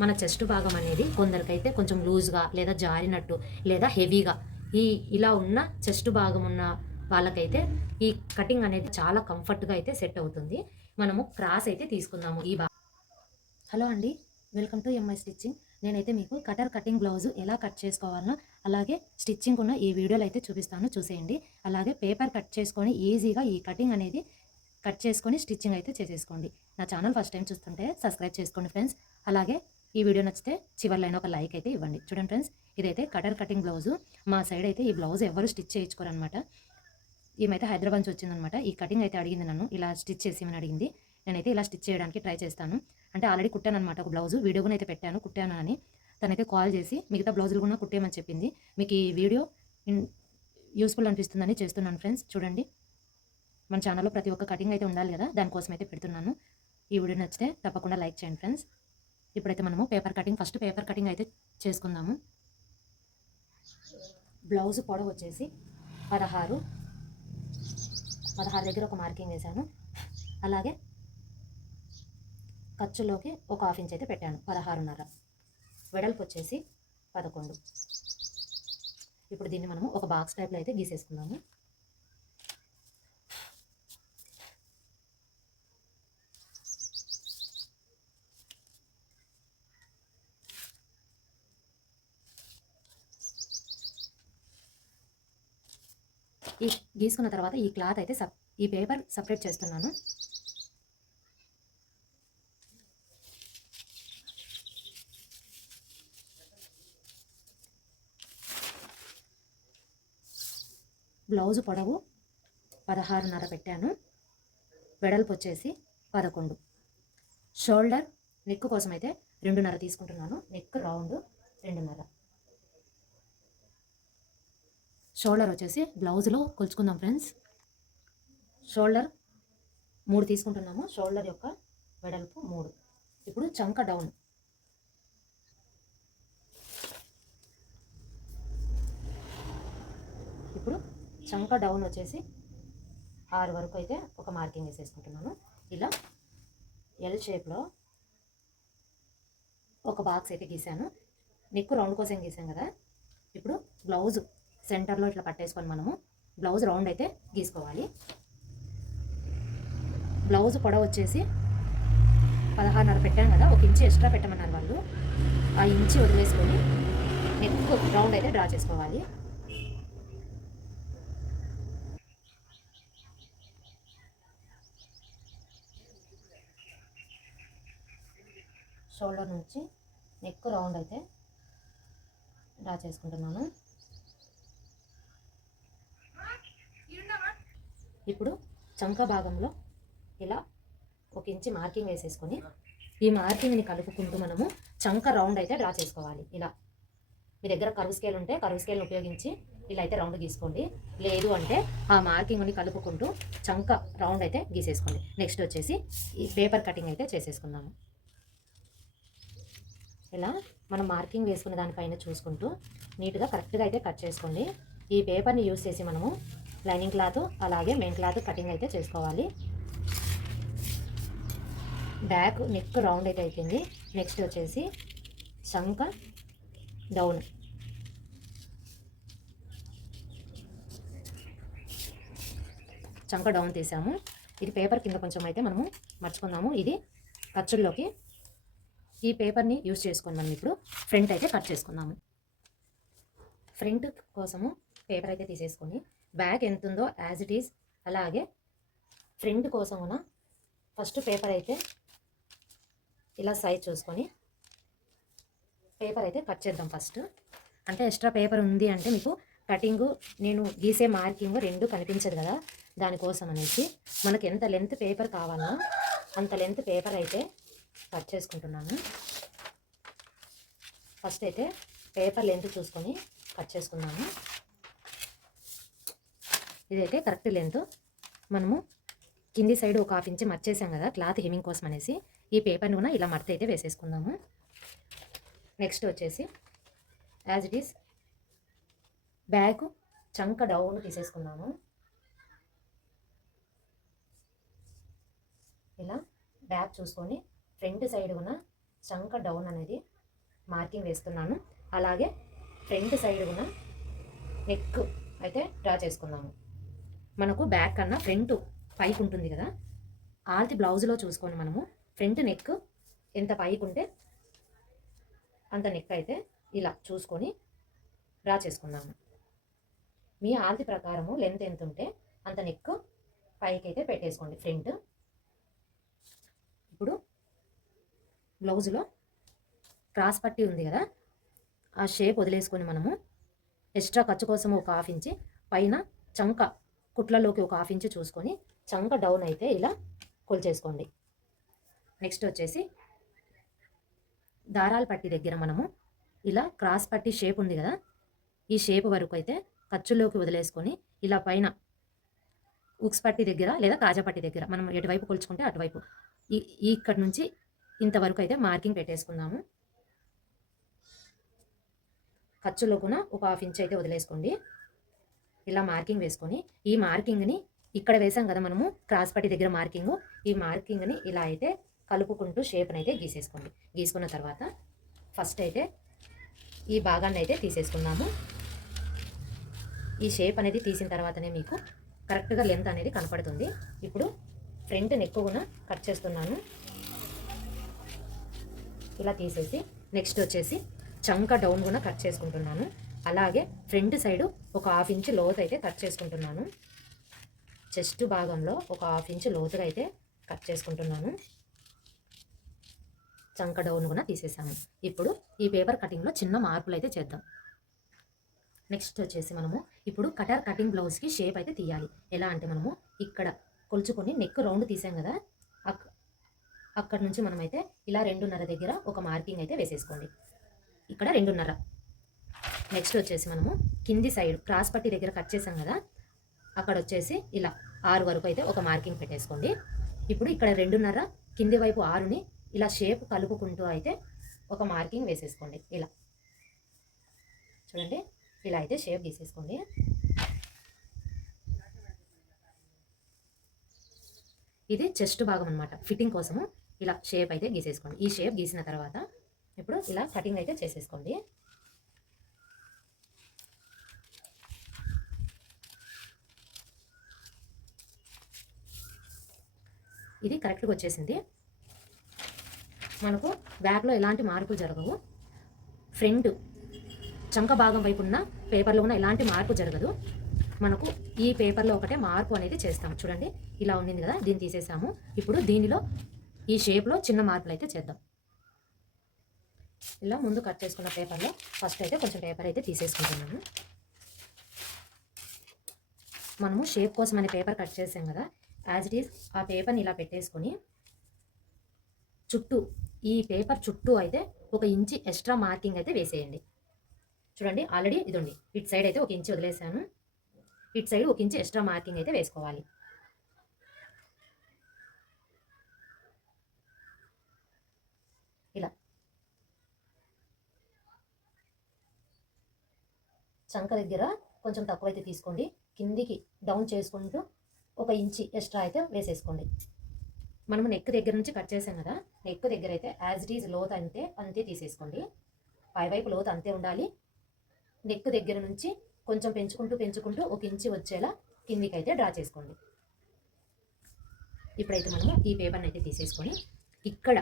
మన చెస్ట్ భాగం అనేది కొందరికైతే కొంచెం లూజ్గా లేదా జారినట్టు లేదా హెవీగా ఈ ఇలా ఉన్న చెస్ట్ భాగం ఉన్న వాళ్ళకైతే ఈ కటింగ్ అనేది చాలా కంఫర్ట్గా అయితే సెట్ అవుతుంది. మనము క్రాస్ అయితే తీసుకుందాము ఈ భాగం. హలో అండి వెల్కమ్ టు ఎంఐ స్టిచ్చింగ్ నేనైతే మీకు కటర్ కటింగ్ బ్లౌజ్ ఎలా కట్ చేసుకోవాలనో అలాగే స్టిచ్చింగ్ ఉన్న ఈ వీడియోలు అయితే చూపిస్తాను చూసేయండి. అలాగే పేపర్ కట్ చేసుకొని ఈజీగా ఈ కటింగ్ అనేది కట్ చేసుకొని స్టిచ్చింగ్ అయితే చేసేసుకోండి. నా ఛానల్ ఫస్ట్ టైం చూస్తుంటే సబ్స్క్రైబ్ చేసుకోండి ఫ్రెండ్స్. అలాగే ఈ వీడియో నచ్చితే చివరిలో ఒక లైక్ అయితే ఇవ్వండి. చూడండి ఫ్రెండ్స్ ఇదైతే కటర్ కటింగ్ బ్లౌజు మా సైడ్ అయితే ఈ బ్లౌజ్ ఎవరు స్టిచ్ చేయించుకోరనమాట ఈమెతే హైదరాబాద్ నుంచి వచ్చిందనమాట ఈ కటింగ్ అయితే అడిగింది నన్ను. ఇలా స్టిచ్ చేసేమని అడిగింది. నేనైతే ఇలా స్టిచ్ చేయడానికి ట్రై చేస్తాను. అంటే ఆల్రెడీ కుట్టాను అనమాట ఒక బ్లౌజ్ వీడియో కూడా అయితే పెట్టాను కుట్టాను అని. తనైతే కాల్ చేసి మిగతా బ్లౌజులు కూడా కుట్టేయమని చెప్పింది. మీకు ఈ వీడియో యూస్ఫుల్ అనిపిస్తుందని చేస్తున్నాను ఫ్రెండ్స్ చూడండి. మన ఛానల్లో ప్రతి ఒక్క కటింగ్ అయితే ఉండాలి కదా. దానికోసం అయితే పెడుతున్నాను. ఈ వీడియో నచ్చితే తప్పకుండా లైక్ చేయండి ఫ్రెండ్స్ ఇప్పుడైతే మనము paper cutting first paper cutting అయితే చేసుకుందాము. బ్లౌజ్ పొడవు వచ్చేసి పదహారు. పదహారు దగ్గర ఒక మార్కింగ్ వేశాను. అలాగే ఖర్చులోకి ఒక హాఫ్ ఇంచ్ అయితే పెట్టాను పదహారున్నర. వెడల్పు వచ్చేసి పదకొండు. ఇప్పుడు దీన్ని మనము ఒక బాక్స్ టైప్లో అయితే గీసేసుకుందాము ఈ గీసుకున్న తర్వాత ఈ క్లాత్ అయితే సప్ ఈ పేపర్ సపరేట్ చేస్తున్నాను. బ్లౌజ్ పొడవు పదహారున్నర పెట్టాను. వెడల్పు వచ్చేసి పదకొండు. షోల్డర్ నెక్ కోసం అయితే రెండున్నర తీసుకుంటున్నాను. నెక్ రౌండ్ రెండున్నర. షోల్డర్ వచ్చేసి బ్లౌజ్లో కొలుచుకుందాం ఫ్రెండ్స్. షోల్డర్ మూడు తీసుకుంటున్నాము. షోల్డర్ యొక్క వెడల్పు మూడు. ఇప్పుడు చంక డౌన్. ఇప్పుడు చంక డౌన్ వచ్చేసి ఆరు వరకు అయితే ఒక మార్కింగ్ వేసేసుకుంటున్నాను. ఇలా ఎల్ షేప్లో ఒక బాక్స్ అయితే గీసాను. నెక్ రౌండ్ కోసం గీసాం కదా. ఇప్పుడు బ్లౌజ్ సెంటర్లో ఇట్లా పట్టేసుకొని మనము బ్లౌజ్ రౌండ్ అయితే గీసుకోవాలి. బ్లౌజ్ పొడవు వచ్చేసి పదహారున్నర పెట్టాను కదా ఒక ఇంచు ఎక్స్ట్రా పెట్టమన్నారు వాళ్ళు. ఆ ఇంచి వదిలేసుకొని నెక్ రౌండ్ అయితే డ్రా చేసుకోవాలి. షోల్డర్ నుంచి నెక్ రౌండ్ అయితే డ్రా చేసుకుంటున్నాను. ఇప్పుడు చంక భాగంలో ఇలా ఒక ఇంచి మార్కింగ్ వేసేసుకొని ఈ మార్కింగ్ని కలుపుకుంటూ మనము చంక రౌండ్ అయితే డ్రా చేసుకోవాలి. ఇలా మీ దగ్గర కరువు స్కేల్ ఉంటే కరువు స్కేల్ని ఉపయోగించి ఇలా అయితే రౌండ్ గీసుకోండి. లేదు అంటే ఆ మార్కింగ్ని కలుపుకుంటూ చంక రౌండ్ అయితే గీసేసుకోండి. నెక్స్ట్ వచ్చేసి ఈ పేపర్ కటింగ్ అయితే చేసేసుకుందాము. ఇలా మనం మార్కింగ్ వేసుకున్న దానిపైన చూసుకుంటూ నీట్గా కరెక్ట్గా అయితే కట్ చేసుకోండి. ఈ పేపర్ని యూస్ చేసి మనము లైనింగ్ క్లాత్ అలాగే మెయిన్ క్లాత్ కటింగ్ అయితే చేసుకోవాలి. బ్యాక్ నెక్ రౌండ్ అయితే అయిపోయింది. నెక్స్ట్ వచ్చేసి శంక డౌన్ చంక డౌన్ తీసాము. ఇది పేపర్ కింద కొంచెం అయితే మనము మర్చుకుందాము. ఇది ఖర్చుల్లోకి ఈ పేపర్ని యూజ్ చేసుకొని మనం ఇప్పుడు ఫ్రంట్ అయితే కట్ చేసుకుందాము. ఫ్రంట్ కోసము పేపర్ అయితే తీసేసుకొని బ్యాగ్ ఎంత ఉందో యాజ్ ఇట్ ఈస్ అలాగే ఫ్రంట్ కోసమున ఫస్ట్ పేపర్ అయితే ఇలా సైజ్ చూసుకొని పేపర్ అయితే కట్ చేద్దాం ఫస్ట్. అంటే ఎక్స్ట్రా పేపర్ ఉంది అంటే మీకు కటింగ్ నేను గీసే మార్కింగ్ రెండు కనిపించదు కదా దానికోసం అనేసి. మనకి ఎంత లెంత్ పేపర్ కావాలో అంత లెంత్ పేపర్ అయితే కట్ చేసుకుంటున్నాను. ఫస్ట్ అయితే పేపర్ లెంత్ చూసుకొని కట్ చేసుకున్నాను. ఇదైతే కరెక్ట్ లెంత్. మనము కింది సైడ్ ఒక హాఫ్ ఇంచ్ మర్చేసాం కదా క్లాత్ హెమింగ్ కోసం అనేసి ఈ పేపర్ని కూడా ఇలా మడత అయితే వేసేసుకుందాము. నెక్స్ట్ వచ్చేసి యాజ్ ఇట్ ఈస్ బ్యాక్ చంక డౌన్ తీసేసుకున్నాము ఇలా బ్యాక్ చూసుకొని ఫ్రంట్ సైడ్ ఉన్న చంక డౌన్ అనేది మార్కింగ్ వేస్తున్నాను. అలాగే ఫ్రంట్ సైడ్ కూడా నెక్ అయితే డ్రా చేసుకుందాము. మనకు బ్యాక్ కన్నా ఫ్రంట్ పైకి ఉంటుంది కదా. ఆల్తి బ్లౌజ్లో చూసుకొని మనము. ఫ్రంట్ నెక్ ఎంత పైకి ఉంటే అంత నెక్ అయితే ఇలా చూసుకొని డ్రా చేసుకుందాము. మీ ఆల్తి ప్రకారము లెంత్ ఎంత ఉంటే అంత నెక్ పైకి అయితే పెట్టేసుకోండి ఫ్రంట్. ఇప్పుడు బ్లౌజ్లో క్రాస్ పట్టి ఉంది కదా. ఆ షేప్ వదిలేసుకొని మనము ఎక్స్ట్రా ఖర్చు కోసం ఒక హాఫ్ ఇంచి పైన చంక కుట్లలోకి ఒక హాఫ్ ఇంచు చూసుకొని చంక డౌన్ అయితే ఇలా కొలిచేసుకోండి. నెక్స్ట్ వచ్చేసి దారాల పట్టి దగ్గర మనము ఇలా క్రాస్ పట్టి షేప్ ఉంది కదా ఈ షేప్ వరకు అయితే ఖర్చులోకి వదిలేసుకొని ఇలా పైన ఉక్స్ పట్టి దగ్గర లేదా కాజా పట్టి దగ్గర మనం ఎటువైపు కొలుచుకుంటే అటువైపు ఈ ఈ ఇక్కడ నుంచి ఇంతవరకు అయితే మార్కింగ్ పెట్టేసుకుందాము. ఖర్చులో కూడా ఒక హాఫ్ ఇంచ్ అయితే వదిలేసుకోండి. ఇలా మార్కింగ్ వేసుకొని ఈ మార్కింగ్ని ఇక్కడ వేసాం కదా మనము క్రాస్ పట్టి దగ్గర మార్కింగ్ ఈ మార్కింగ్ని ఇలా అయితే కలుపుకుంటూ షేప్ని అయితే గీసేసుకోండి. గీసుకున్న తర్వాత ఫస్ట్ అయితే ఈ భాగాన్ని అయితే తీసేసుకున్నాము ఈ షేప్ అనేది తీసిన తర్వాతనే మీకు కరెక్ట్గా లెంత్ అనేది కనపడుతుంది. ఇప్పుడు ఫ్రంట్ ఎక్కువగా కట్ చేస్తున్నాను. ఇలా తీసేసి నెక్స్ట్ వచ్చేసి చంక డౌన్ కూడా కట్ చేసుకుంటున్నాను. అలాగే ఫ్రంట్ సైడ్ ఒక హాఫ్ ఇంచ్ లోతు అయితే కట్ చేసుకుంటున్నాను. చెస్ట్ భాగంలో ఒక హాఫ్ ఇంచ్ లోతుగా అయితే కట్ చేసుకుంటున్నాను. చంక డౌన్ కూడా తీసేసాము ఇప్పుడు ఈ పేపర్ కటింగ్లో చిన్న మార్పులు అయితే చేద్దాం. నెక్స్ట్ వచ్చేసి మనము ఇప్పుడు కటర్ కటింగ్ బ్లౌజ్కి షేప్ అయితే తీయాలి. ఎలా అంటే మనము ఇక్కడ కొలుచుకొని నెక్ రౌండ్ తీసాం కదా అక్ అక్కడ నుంచి మనమైతే ఇలా రెండున్నర దగ్గర ఒక మార్కింగ్ అయితే వేసేసుకోండి. ఇక్కడ రెండున్నర. నెక్స్ట్ వచ్చేసి మనము కింది సైడ్ క్రాస్ పట్టి దగ్గర కట్ చేసాం కదా అక్కడ వచ్చేసి ఇలా ఆరు వరకు అయితే ఒక మార్కింగ్ పెట్టేసుకోండి. ఇప్పుడు ఇక్కడ రెండున్నర కింది వైపు ఆరుని ఇలా షేప్ కలుపుకుంటూ అయితే ఒక మార్కింగ్ వేసేసుకోండి. ఇలా. చూడండి ఇలా అయితే షేప్ గీసేసుకోండి ఇది చెస్ట్ భాగం అనమాట ఫిట్టింగ్ కోసము ఇలా షేప్ అయితే గీసేసుకోండి. ఈ షేప్ గీసిన తర్వాత ఇప్పుడు ఇలా కటింగ్ అయితే చేసేసుకోండి. ఇది కరెక్ట్గా వచ్చేసింది. మనకు బ్యాగ్లో ఎలాంటి మార్పులు జరగవు. ఫ్రంట్ చంక భాగం వైపు ఉన్న పేపర్లో ఉన్న ఎలాంటి మార్పు జరగదు. మనకు ఈ పేపర్లో ఒకటే మార్పు అనేది చేస్తాము. చూడండి ఇలా ఉండింది కదా దీన్ని తీసేసాము. ఇప్పుడు దీనిలో ఈ షేప్లో చిన్న మార్పులు అయితే చేద్దాం. ఇలా ముందు కట్ చేసుకున్న పేపర్లో ఫస్ట్ అయితే కొంచెం పేపర్ అయితే తీసేసుకుంటున్నాము. మనము షేప్ కోసం అనే పేపర్ కట్ చేసాం కదా యాజ్ ఇట్ ఈస్ ఆ పేపర్ని ఇలా పెట్టేసుకొని చుట్టూ ఈ పేపర్ చుట్టూ అయితే ఒక ఇంచి ఎక్స్ట్రా మార్కింగ్ అయితే వేసేయండి. చూడండి ఆల్రెడీ ఇది ఇటు సైడ్ అయితే ఒక ఇంచి వదిలేసాను. ఇటు సైడ్ ఒక ఇంచు ఎక్స్ట్రా మార్కింగ్ అయితే వేసుకోవాలి. ఇలా. చంక దగ్గర కొంచెం తక్కువ అయితే తీసుకోండి. కిందికి డౌన్ చేసుకుంటూ ఒక ఇంచి ఎక్స్ట్రా అయితే వేసేసుకోండి. మనము నెక్ దగ్గర నుంచి కట్ చేసాం కదా నెక్ దగ్గర అయితే యాజ్ ఇట్ ఈజ్ లోత్ అంతే అంతే తీసేసుకోండి. పైవైపు లోత్ అంతే ఉండాలి. నెక్ దగ్గర నుంచి కొంచెం పెంచుకుంటూ పెంచుకుంటూ ఒక ఇంచి వచ్చేలా కిందికి అయితే డ్రా చేసుకోండి. ఇప్పుడైతే మనము ఈ పేపర్ని అయితే తీసేసుకొని ఇక్కడ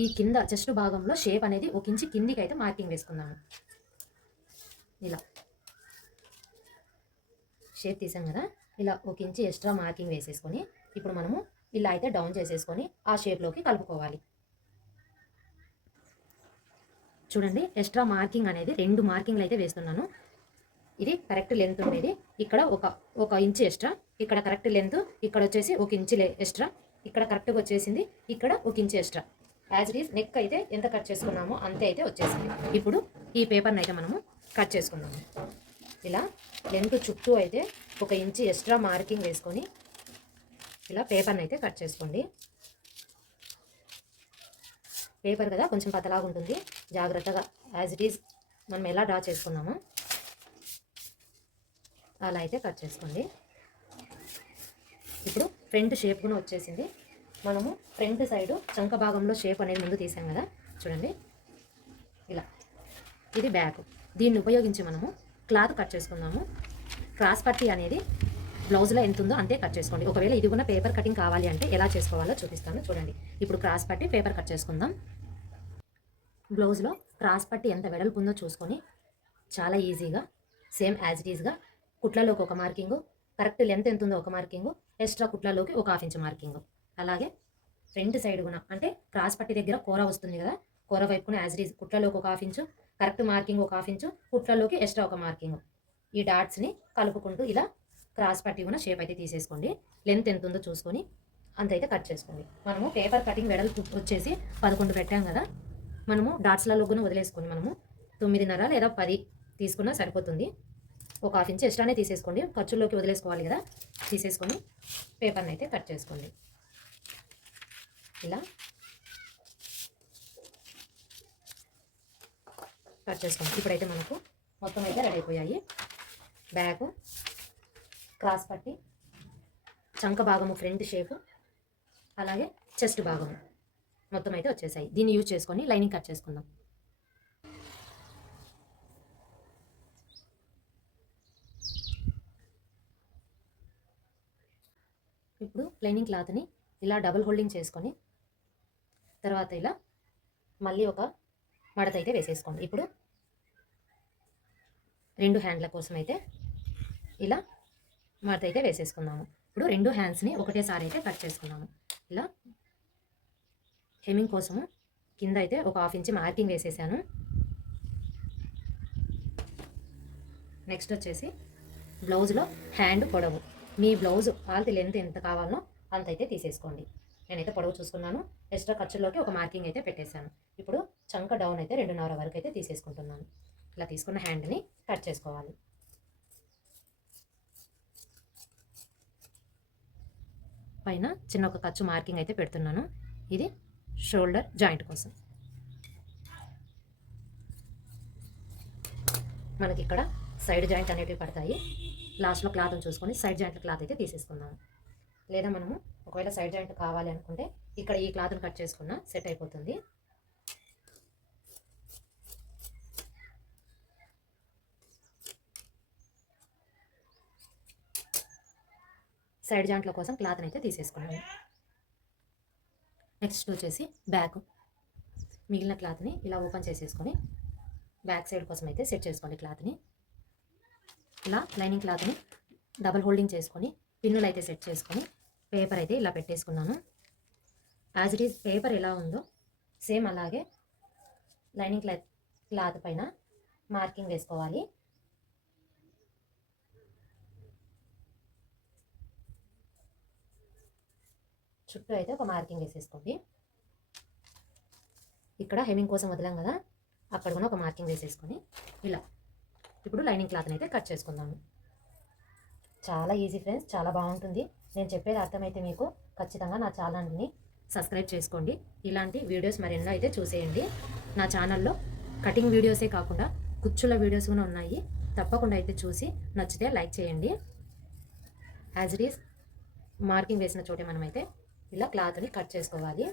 ఈ కింద చెస్ట్ భాగంలో షేప్ అనేది ఒక ఇంచి కిందికి అయితే మార్కింగ్ వేసుకుందాము. ఇలా. షేప్ తీసాం కదా ఇలా ఒక ఇంచు ఎక్స్ట్రా మార్కింగ్ వేసేసుకొని ఇప్పుడు మనము ఇలా అయితే డౌన్ చేసేసుకొని ఆ షేప్లోకి కలుపుకోవాలి. చూడండి ఎక్స్ట్రా మార్కింగ్ అనేది రెండు మార్కింగ్లు అయితే వేస్తున్నాను. ఇది కరెక్ట్ లెంత్ ఉండేది. ఇక్కడ ఒక ఒక ఇంచు ఎక్స్ట్రా ఇక్కడ కరెక్ట్ లెంత్ ఇక్కడ వచ్చేసి ఒక ఇంచు ఎక్స్ట్రా ఇక్కడ కరెక్ట్గా వచ్చేసింది ఇక్కడ ఒక inch extra as it is neck అయితే ఎంత కట్ చేసుకున్నామో అంతే అయితే వచ్చేసింది. ఇప్పుడు ఈ పేపర్ని అయితే మనము కట్ చేసుకున్నాము ఇలా లెంత్ చుట్టూ అయితే ఒక ఇంచు ఎక్స్ట్రా మార్కింగ్ వేసుకొని ఇలా పేపర్ని అయితే కట్ చేసుకోండి. పేపర్ కదా కొంచెం పతలాగా ఉంటుంది. జాగ్రత్తగా యాజ్ ఇట్ ఈజ్ మనం ఎలా డ్రా చేసుకున్నామో అలా అయితే కట్ చేసుకోండి. ఇప్పుడు ఫ్రంట్ షేప్ కూడా వచ్చేసింది. మనము ఫ్రంట్ సైడు చంక భాగంలో షేప్ అనేది ముందు తీసాం కదా చూడండి. ఇలా. ఇది బ్యాక్. దీన్ని ఉపయోగించి మనము క్లాత్ కట్ చేసుకుందాము క్రాస్ పట్టి అనేది బ్లౌజ్లో ఎంత ఉందో అంతే కట్ చేసుకోండి. ఒకవేళ ఇది కూడా పేపర్ కటింగ్ కావాలి అంటే ఎలా చేసుకోవాలో చూపిస్తాను. చూడండి. ఇప్పుడు క్రాస్ పట్టి పేపర్ కట్ చేసుకుందాం. బ్లౌజ్లో క్రాస్ పట్టి ఎంత వెడల్పు ఉందో చూసుకొని చాలా ఈజీగా సేమ్ యాజ్ ఇట్ ఈజ్గా కుట్లలోకి ఒక మార్కింగు కరెక్ట్ లెంత్ ఎంత ఉందో ఒక మార్కింగు ఎక్స్ట్రా కుట్లలోకి ఒక హాఫ్ ఇంచ్ మార్కింగు. అలాగే ఫ్రంట్ సైడ్ కూడా అంటే క్రాస్ పట్టి దగ్గర కూర వస్తుంది కదా కూర వైపున యాజ్ ఇట్ ఈజ్ కుట్లలోకి ఒక హాఫ్ ఇంచు కరెక్ట్ మార్కింగ్ ఒక హాఫ్ ఇంచు కుట్లలోకి ఎక్స్ట్రా ఒక మార్కింగ్. ఈ డాట్స్ని కలుపుకుంటూ ఇలా క్రాస్ పట్టి ఉన్న షేప్ అయితే తీసేసుకోండి. లెంత్ ఎంత ఉందో చూసుకొని అంత అయితే కట్ చేసుకోండి. మనము పేపర్ కటింగ్ వెడల్పు వచ్చేసి పదకొండు పెట్టాం కదా. మనము డాట్స్లలో కూడా వదిలేసుకొని మనము తొమ్మిదిన్నర లేదా పది తీసుకున్నా సరిపోతుంది. ఒక హాఫ్ ఇంచ్ ఎక్స్ట్రానే తీసేసుకోండి. ఖర్చుల్లోకి వదిలేసుకోవాలి కదా. తీసేసుకొని పేపర్ని అయితే కట్ చేసుకోండి. ఇలా కట్ చేసుకోండి ఇప్పుడైతే మనకు మొత్తం అయితే రెడీ అయిపోయాయి. బ్యాగు క్రాస్ పట్టి చంక భాగము ఫ్రంట్ షేపు అలాగే చెస్ట్ భాగము మొత్తం అయితే వచ్చేసాయి. దీన్ని యూజ్ చేసుకొని లైనింగ్ కట్ చేసుకుందాం. ఇప్పుడు లైనింగ్ క్లాత్ని ఇలా డబుల్ హోల్డింగ్ చేసుకొని తర్వాత ఇలా మళ్ళీ ఒక మడత అయితే వేసేసుకోండి. ఇప్పుడు రెండు హ్యాండ్ల కోసం అయితే ఇలా మడత అయితే వేసేసుకుందాము. ఇప్పుడు రెండు హ్యాండ్స్ని ఒకటేసారి అయితే కట్ చేసుకున్నాము. ఇలా హెమింగ్ కోసము కింద అయితే ఒక హాఫ్ ఇంచ్ మార్కింగ్ వేసేసాను. నెక్స్ట్ వచ్చేసి బ్లౌజ్లో హ్యాండ్ పొడవు. మీ బ్లౌజ్ ఆల్తి లెంత్ ఎంత కావాలో అంత అయితే తీసేసుకోండి. నేనైతే పొడవు చూసుకున్నాను. ఎక్స్ట్రా ఖర్చులోకి ఒక మార్కింగ్ అయితే పెట్టేశాను. ఇప్పుడు చంక డౌన్ అయితే రెండున్నర వరకు అయితే తీసేసుకుంటున్నాను. ఇలా తీసుకున్న హ్యాండ్ని కట్ చేసుకోవాలి. పైన చిన్న ఒక ఖర్చు మార్కింగ్ అయితే పెడుతున్నాను. ఇది షోల్డర్ జాయింట్ కోసం. మనకి ఇక్కడ సైడ్ జాయింట్ అనేటివి పడతాయి. లాస్ట్లో క్లాత్ చూసుకొని సైడ్ జాయింట్ క్లాత్ అయితే తీసేసుకుందాము. లేదా మనము ఒకవేళ సైడ్ జాయింట్ కావాలి అనుకుంటే ఇక్కడ ఈ క్లాత్ని కట్ చేసుకున్న సెట్ అయిపోతుంది. సైడ్ జాయింట్ల కోసం క్లాత్ని అయితే తీసేసుకున్నాను. నెక్స్ట్ వచ్చేసి బ్యాక్ మిగిలిన క్లాత్ని ఇలా ఓపెన్ చేసేసుకొని బ్యాక్ సైడ్ కోసం అయితే సెట్ చేసుకోండి క్లాత్ని. ఇలా లైనింగ్ క్లాత్ని డబల్ హోల్డింగ్ చేసుకొని పిన్నులు అయితే సెట్ చేసుకొని పేపర్ అయితే ఇలా పెట్టేసుకున్నాను. యాజ్ ఇట్ ఈస్ పేపర్ ఎలా ఉందో సేమ్ అలాగే లైనింగ్ క్లాత్ క్లాత్ పైన మార్కింగ్ వేసుకోవాలి. చుట్టూ అయితే ఒక మార్కింగ్ వేసేసుకోండి. ఇక్కడ హెమింగ్ కోసం వదిలాం కదా అక్కడ కూడా ఒక మార్కింగ్ వేసేసుకొని ఇలా. ఇప్పుడు లైనింగ్ క్లాత్ని అయితే కట్ చేసుకుందాము. చాలా ఈజీ ఫ్రెండ్స్ చాలా బాగుంటుంది. నేను చెప్పేది అర్థమైతే మీకు. ఖచ్చితంగా నా ఛానల్ని సబ్స్క్రైబ్ చేసుకోండి. ఇలాంటి వీడియోస్ మరెన్నో అయితే చూసేయండి. నా ఛానల్లో కటింగ్ వీడియోసే కాకుండా కుచ్చుల వీడియోస్ కూడా ఉన్నాయి. తప్పకుండా అయితే చూసి నచ్చితే లైక్ చేయండి. యాజ్ ఇట్ ఈస్ మార్కింగ్ వేసిన చోటే మనమైతే ఇలా క్లాత్ని కట్ చేసుకోవాలి.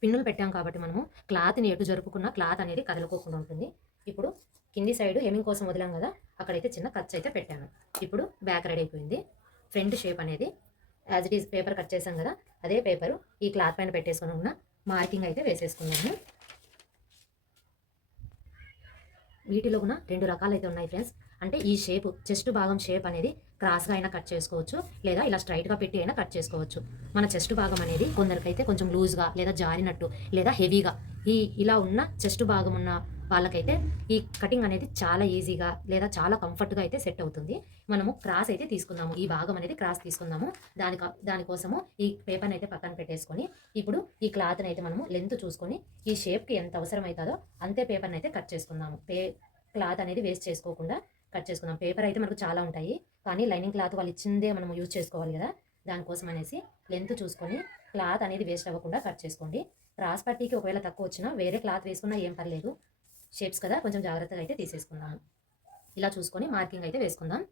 పిన్నులు పెట్టాం కాబట్టి మనము క్లాత్ని ఎటు జరుపుకున్న క్లాత్ అనేది కదలుకోకుండా ఉంటుంది. ఇప్పుడు కింది సైడ్ హెమింగ్ కోసం వదిలాం కదా అక్కడైతే చిన్న ఖర్చు అయితే పెట్టాను. ఇప్పుడు బ్యాక్ రెడీ అయిపోయింది. ఫ్రంట్ షేప్ అనేది as it is paper cut చేసాం కదా అదే పేపరు ఈ క్లాత్ పైన పెట్టేసుకుని ఉన్న మార్కింగ్ అయితే వేసేసుకున్నాము వీటిలో కూడా రెండు రకాలు అయితే ఉన్నాయి ఫ్రెండ్స్ అంటే ఈ షేప్ చెస్ట్ భాగం షేప్ అనేది క్రాస్గా అయినా కట్ చేసుకోవచ్చు లేదా ఇలా స్ట్రైట్గా పెట్టి అయినా కట్ చేసుకోవచ్చు. మన చెస్ట్ భాగం అనేది కొందరికైతే కొంచెం లూజ్గా లేదా జారినట్టు లేదా హెవీగా ఈ ఇలా ఉన్న చెస్ట్ భాగం ఉన్న వాళ్ళకైతే ఈ కటింగ్ అనేది చాలా ఈజీగా లేదా చాలా కంఫర్ట్గా అయితే సెట్ అవుతుంది. మనము క్రాస్ అయితే తీసుకుందాము. ఈ భాగం అనేది క్రాస్ తీసుకుందాము. దాని దానికోసము ఈ పేపర్ని అయితే పక్కన పెట్టేసుకొని ఇప్పుడు ఈ క్లాత్ని అయితే మనము లెంత్ చూసుకొని ఈ షేప్కి ఎంత అవసరం అవుతుందో అంతే పేపర్ని అయితే కట్ చేసుకుందాము. పే క్లాత్ అనేది వేస్ట్ చేసుకోకుండా కట్ చేసుకుందాం. పేపర్ అయితే మనకు చాలా ఉంటాయి. కానీ లైనింగ్ క్లాత్ వాళ్ళు ఇచ్చిందే మనం యూజ్ చేసుకోవాలి కదా. దానికోసం అనేసి లెంత్ చూసుకొని క్లాత్ అనేది వేస్ట్ అవ్వకుండా కట్ చేసుకోండి. క్రాస్ పట్టీకి ఒకవేళ తక్కువ వచ్చినా వేరే క్లాత్ వేసుకున్నా ఏం పర్లేదు. షేప్స్ కదా కొంచెం జాగ్రత్తగా అయితే తీసేసుకుందాము. ఇలా చూసుకొని మార్కింగ్ అయితే వేసుకుందాం.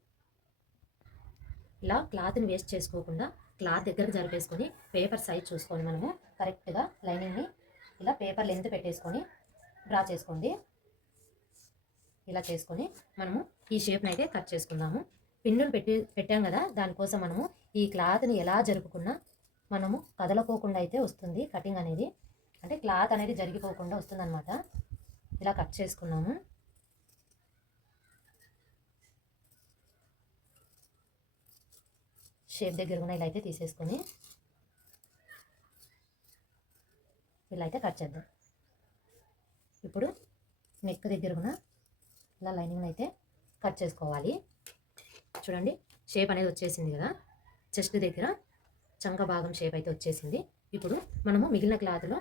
ఇలా క్లాత్ని వేస్ట్ చేసుకోకుండా క్లాత్ దగ్గరకు జరిపేసుకొని పేపర్ సైజ్ చూసుకొని మనము కరెక్ట్గా లైనింగ్ని ఇలా పేపర్ లెంత్ పెట్టేసుకొని డ్రా చేసుకోండి. ఇలా చేసుకొని మనము ఈ షేప్ని అయితే కట్ చేసుకుందాము. పిన్నులు పెట్టి పెట్టాం కదా దానికోసం మనము ఈ క్లాత్ని ఎలా జరుపుకున్నా మనము కదలకోకుండా అయితే వస్తుంది కటింగ్ అనేది. అంటే క్లాత్ అనేది జరిగిపోకుండా వస్తుందన్నమాట. ఇలా కట్ చేసుకున్నాము. షేప్ దగ్గర కూడా ఇలా అయితే తీసేసుకొని ఇలా అయితే కట్ చేద్దాం. ఇప్పుడు నెక్ దగ్గర కూడా ఇలా లైనింగ్ అయితే కట్ చేసుకోవాలి. చూడండి షేప్ అనేది వచ్చేసింది కదా. చెస్ట్ దగ్గర చంక భాగం షేప్ అయితే వచ్చేసింది. ఇప్పుడు మనము మిగిలిన క్లాత్లో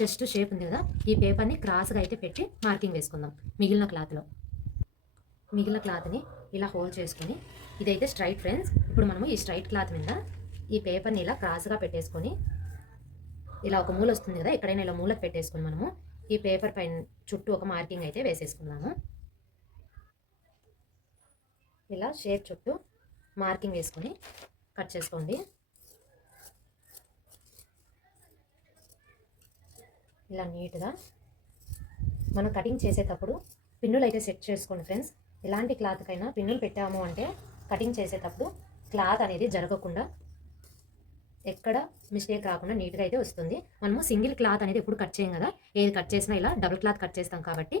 చెస్ట్ షేప్ ఉంది కదా ఈ పేపర్ని క్రాస్గా అయితే పెట్టి మార్కింగ్ వేసుకుందాం. మిగిలిన క్లాత్లో మిగిలిన క్లాత్ని ఇలా హోల్డ్ చేసుకుని ఇదైతే స్ట్రైట్ ఫ్రెండ్స్ ఇప్పుడు మనము ఈ స్ట్రైట్ క్లాత్ మీద ఈ పేపర్ని ఇలా క్రాస్గా పెట్టేసుకొని ఇలా ఒక మూల వస్తుంది కదా ఎక్కడైనా ఇలా మూలకు పెట్టేసుకుని మనము ఈ పేపర్ పైన చుట్టూ ఒక మార్కింగ్ అయితే వేసేసుకుందాము. ఇలా షేప్ చుట్టూ మార్కింగ్ వేసుకొని కట్ చేసుకోండి. ఇలా నీట్గా మనం కటింగ్ చేసేటప్పుడు పిన్నులు అయితే సెట్ చేసుకోండి ఫ్రెండ్స్. ఎలాంటి క్లాత్కైనా పిన్నులు పెట్టాము అంటే కటింగ్ చేసేటప్పుడు క్లాత్ అనేది జరగకుండా ఎక్కడ మిస్టేక్ రాకుండా నీట్గా అయితే వస్తుంది. మనము సింగిల్ క్లాత్ అనేది ఎప్పుడు కట్ చేయం కదా. ఏది కట్ చేసినా ఇలా డబుల్ క్లాత్ కట్ చేస్తాం కాబట్టి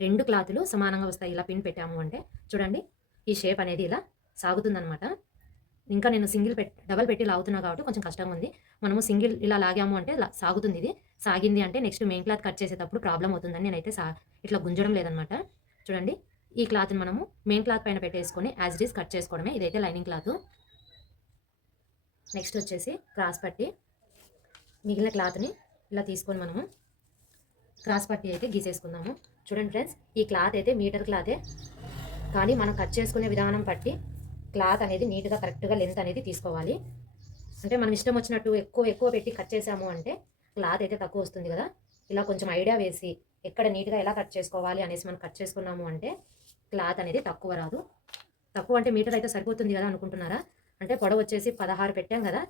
రెండు క్లాతులు సమానంగా వస్తాయి ఇలా పిన్ పెట్టాము అంటే. చూడండి ఈ షేప్ అనేది ఇలా సాగుతుందనమాట ఇంకా నేను సింగిల్ పెట్ డబల్ పెట్టి లాగుతున్నా కాబట్టి కొంచెం కష్టంగా ఉంది మనము సింగిల్ ఇలా లాగాము అంటే సాగుతుంది ఇది. సాగింది అంటే నెక్స్ట్ మెయిన్ క్లాత్ కట్ చేసేటప్పుడు ప్రాబ్లం అవుతుందని నేనైతే సా ఇట్లా గుంజడం లేదనమాట. చూడండి ఈ క్లాత్ని మనము మెయిన్ క్లాత్ పైన పెట్టేసుకొని యాజ్ ఇట్ ఈస్ కట్ చేసుకోవడమే. ఇదైతే లైనింగ్ క్లాత్. నెక్స్ట్ వచ్చేసి క్రాస్ పట్టి మిగిలిన క్లాత్ని ఇలా తీసుకొని మనము క్రాస్ పట్టి అయితే గీసేసుకుందాము. చూడండి ఫ్రెండ్స్ ఈ క్లాత్ అయితే మీటర్ క్లాతే. కానీ మనం కట్ చేసుకునే విధానం బట్టి క్లాత్ అనేది నీట్గా కరెక్ట్గా లెంత్ అనేది తీసుకోవాలి. అంటే మనం ఇష్టం వచ్చినట్టు ఎక్కువ ఎక్కువ పెట్టి కట్ చేసాము అంటే క్లాత్ అయితే తక్కువ వస్తుంది కదా? ఇలా కొంచెం ఐడియా వేసి ఎక్కడ నీట్గా ఎలా కట్ చేసుకోవాలి అనేసి మనం కట్ చేసుకున్నాము అంటే క్లాత్ అనేది తక్కువ రాదు. తక్కువ అంటే మీటర్ అయితే సరిపోతుంది కదా అనుకుంటున్నారా? అంటే పొడవు వచ్చేసి పదహారు పెట్టాం కదా?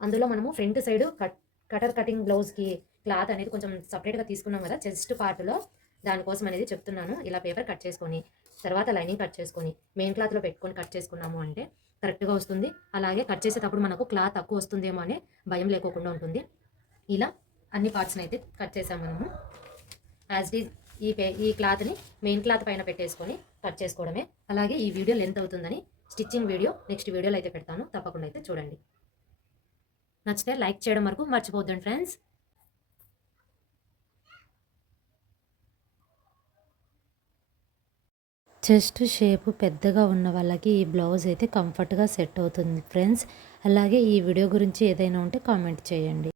అందులో మనము front side cut cutter cutting బ్లౌజ్కి క్లాత్ అనేది కొంచెం సపరేట్గా తీసుకున్నాం కదా? చెస్ట్ పార్ట్లో దానికోసం అనేది చెప్తున్నాను. ఇలా పేపర్ కట్ చేసుకొని తర్వాత లైనింగ్ కట్ చేసుకొని మెయిన్ క్లాత్లో పెట్టుకొని కట్ చేసుకున్నాము అంటే కరెక్ట్గా వస్తుంది. అలాగే కట్ చేసేటప్పుడు మనకు క్లాత్ తక్కువ వస్తుందేమో అనే భయం లేకోకుండా ఉంటుంది. ఇలా అన్ని పార్ట్స్ని అయితే కట్ చేసాం మనము. యాజ్ ఈజ్ ఈ పే ఈ క్లాత్ని మెయిన్ క్లాత్ పైన పెట్టేసుకొని కట్ చేసుకోవడమే. అలాగే ఈ వీడియో లెంత్ అవుతుందని స్టిచ్చింగ్ వీడియో నెక్స్ట్ వీడియోలో అయితే పెడతాను. తప్పకుండా అయితే చూడండి. నచ్చితే లైక్ చేయడం వరకు మర్చిపోద్దండి ఫ్రెండ్స్ చెస్ట్ షేప్ పెద్దగా ఉన్న వాళ్ళకి ఈ బ్లౌజ్ అయితే కంఫర్ట్గా సెట్ అవుతుంది ఫ్రెండ్స్ అలాగే ఈ వీడియో గురించి ఏదైనా ఉంటే కామెంట్ చేయండి.